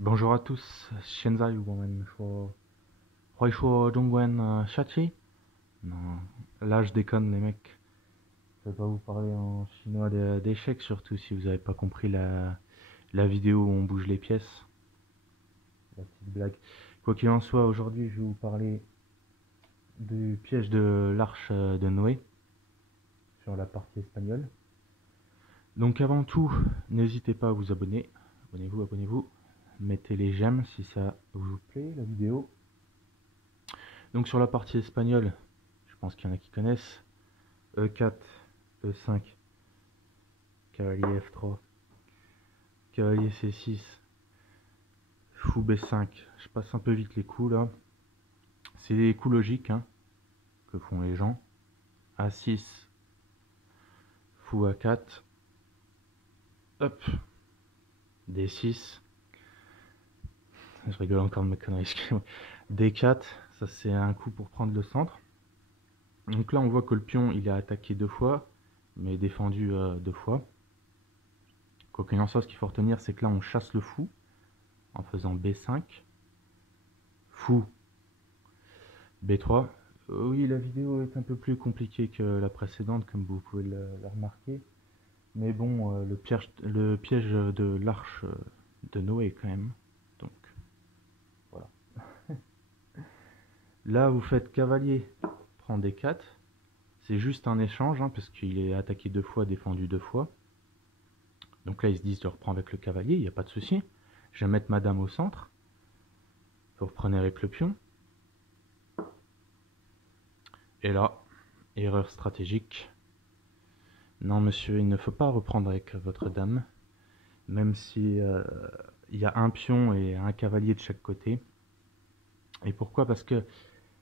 Bonjour à tous, 现在我们说会说中文 Shachi? Non, là je déconne les mecs. Je vais pas vous parler en chinois d'échecs, surtout si vous avez pas compris la vidéo où on bouge les pièces. La petite blague. Quoi qu'il en soit, aujourd'hui je vais vous parler du piège de l'arche de Noé sur la partie espagnole. Donc avant tout, n'hésitez pas à vous abonner. Abonnez-vous, abonnez-vous. Mettez les j'aime si ça vous plaît la vidéo. Donc sur la partie espagnole, je pense qu'il y en a qui connaissent. E4, E5, cavalier F3, cavalier C6, fou B5. Je passe un peu vite les coups là. C'est les coups logiques hein, que font les gens. A6, fou A4, hop, D6. Je rigole encore de mes conneries, excusez-moi. D4, ça c'est un coup pour prendre le centre. Donc là on voit que le pion il est attaqué deux fois, mais défendu deux fois. Quoi qu'il en soit, ce qu'il faut retenir c'est que là on chasse le fou en faisant B5, fou B3. Oui, la vidéo est un peu plus compliquée que la précédente, comme vous pouvez le remarquer. Mais bon, le piège de l'arche de Noé quand même. Donc, voilà. Là, vous faites cavalier, prend D4. C'est juste un échange, hein, parce qu'il est attaqué deux fois, défendu deux fois. Donc là, ils se disent, je reprends avec le cavalier, il n'y a pas de souci. Je vais mettre ma dame au centre. Vous reprenez avec le pion. Et là, erreur stratégique. Non, monsieur, il ne faut pas reprendre avec votre dame. Même si il y a un pion et un cavalier de chaque côté. Et pourquoi? Parce que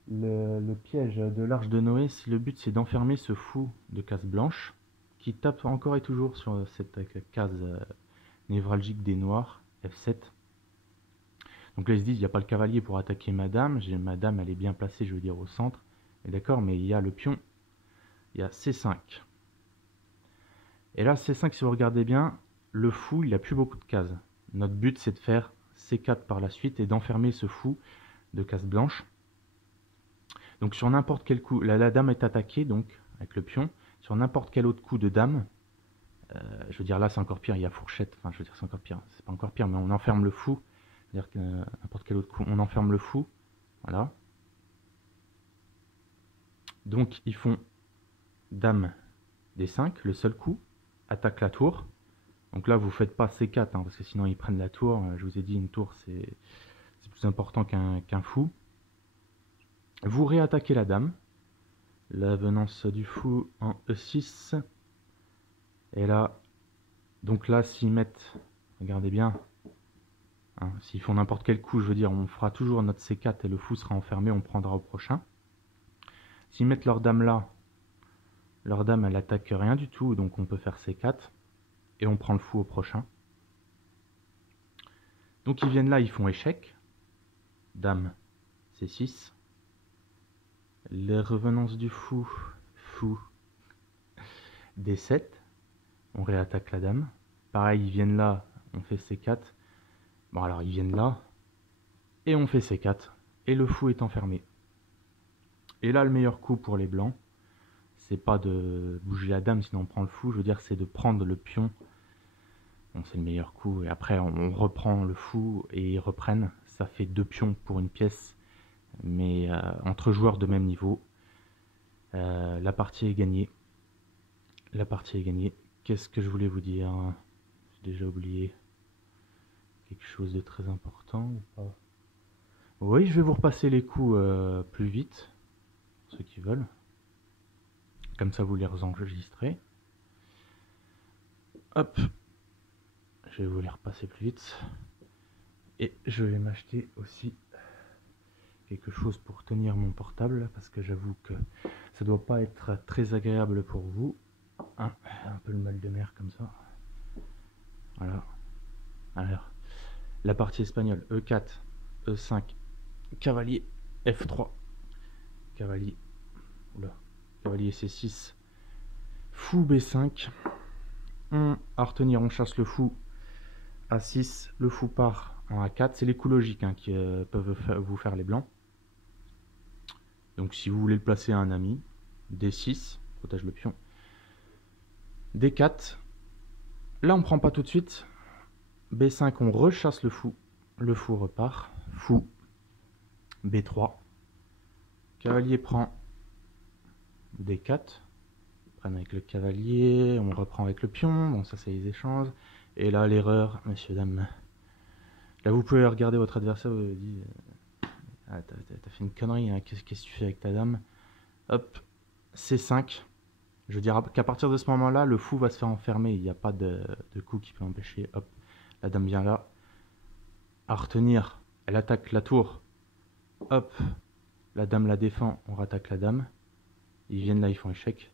le piège de l'arche de Noé, si le but c'est d'enfermer ce fou de case blanche, qui tape encore et toujours sur cette case névralgique des noirs, F7. Donc là ils se disent, il n'y a pas le cavalier pour attaquer ma dame, ma dame elle est bien placée, je veux dire au centre, et d'accord, mais il y a le pion, il y a C5. Et là C5, si vous regardez bien, le fou il a plus beaucoup de cases. Notre but c'est de faire C4 par la suite et d'enfermer ce fou de case blanche. Donc sur n'importe quel coup, la dame est attaquée donc avec le pion. Sur n'importe quel autre coup de dame, je veux dire là c'est encore pire, il y a fourchette, enfin je veux dire c'est encore pire, c'est pas encore pire, mais on enferme le fou. C'est-à-dire que n'importe quel autre coup, on enferme le fou. Voilà. Donc ils font dame D5, le seul coup, attaque la tour. Donc là vous faites pas C4, hein, parce que sinon ils prennent la tour. Je vous ai dit une tour c'est plus important qu'un fou. Vous réattaquez la dame. La venance du fou en E6. Et là, donc là, s'ils mettent, regardez bien, hein, s'ils font n'importe quel coup, je veux dire, on fera toujours notre C4 et le fou sera enfermé, on prendra au prochain. S'ils mettent leur dame là, leur dame elle attaque rien du tout, donc on peut faire C4 et on prend le fou au prochain. Donc ils viennent là, ils font échec, dame C6. Les revenances du fou, fou D7. On réattaque la dame. Pareil, ils viennent là, on fait C4. Bon alors ils viennent là, et on fait C4, et le fou est enfermé. Et là le meilleur coup pour les blancs, c'est pas de bouger la dame sinon on prend le fou, je veux dire c'est de prendre le pion. Bon c'est le meilleur coup, et après on reprend le fou et ils reprennent. Ça fait deux pions pour une pièce, mais entre joueurs de même niveau. La partie est gagnée. La partie est gagnée. Qu'est-ce que je voulais vous dire? J'ai déjà oublié quelque chose de très important ou pas? Oui, je vais vous repasser les coups plus vite, pour ceux qui veulent. Comme ça, vous les enregistrez. Hop, je vais vous les repasser plus vite. Et je vais m'acheter aussi quelque chose pour tenir mon portable, parce que j'avoue que ça doit pas être très agréable pour vous. Un peu le mal de mer comme ça. Voilà. Alors, la partie espagnole, E4, E5, cavalier, F3, cavalier, oula, cavalier C6, fou B5. À retenir, on chasse le fou A6, le fou part en A4. C'est les coups logiques hein, qui peuvent vous faire les blancs. Donc si vous voulez le placer à un ami, D6, protège le pion. D4, là on prend pas tout de suite. B5, on rechasse le fou repart. Fou. B3. Cavalier prend. D4. Ils prennent avec le cavalier, on reprend avec le pion. Bon, ça c'est les échanges. Et là, l'erreur, messieurs, dames. Là, vous pouvez regarder votre adversaire, vous dites ah, t'as fait une connerie, hein. Qu'est-ce que tu fais avec ta dame? Hop, C5. Je veux dire qu'à partir de ce moment-là, le fou va se faire enfermer. Il n'y a pas de coup qui peut empêcher. Hop, la dame vient là. À retenir, elle attaque la tour. Hop, la dame la défend, on rattaque la dame. Ils viennent là, ils font échec.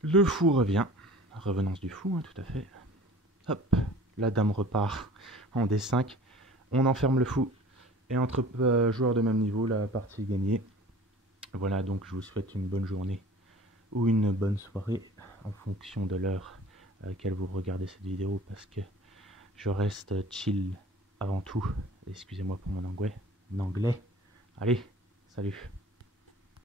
Le fou revient. Revenance du fou, hein, tout à fait. Hop, la dame repart en D5. On enferme le fou. Et entre joueurs de même niveau, la partie est gagnée. Voilà, donc je vous souhaite une bonne journée ou une bonne soirée en fonction de l'heure à laquelle vous regardez cette vidéo, parce que je reste chill avant tout. Excusez-moi pour mon anglais. Allez, salut.